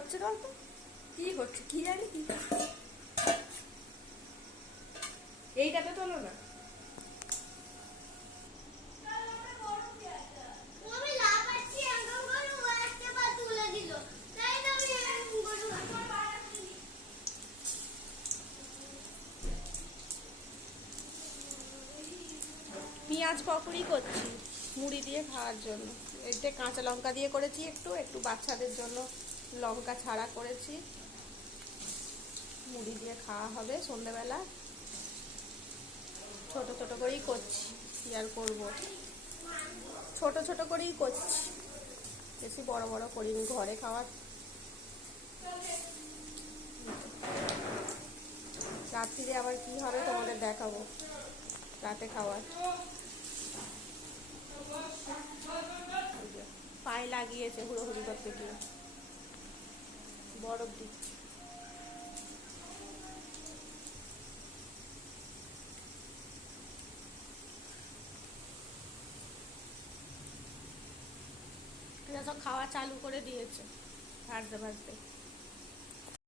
হচ্ছে বলতো? কি হচ্ছে কি জানি কি এইটাতে তোলো না। পেঁয়াজ পকোড়ি করছি মুড়ি দিয়ে খাওয়ার জন্য। এতে কাঁচা লঙ্কা দিয়ে করেছি, একটু একটু বাচ্চাদের জন্য লঙ্কা ছাড়া করেছি। মুড়ি দিয়ে খাওয়া হবে সন্ধ্যেবেলা। ছোট ছোট করেই করছি, কি আর করবো, ছোট ছোট করেই করছি, বেশি বড় বড় করিনি, ঘরে খাওয়ার। রাত্রিরে আবার কি হবে তোমাদের দেখাবো, রাতে খাওয়ার। পায়ে লাগিয়েছে হুড়োহুড়ি করতে গিয়ে, বরফ দিচ্ছে। সব খাওয়া চালু করে দিয়েছে ভাজতে ভাজতে।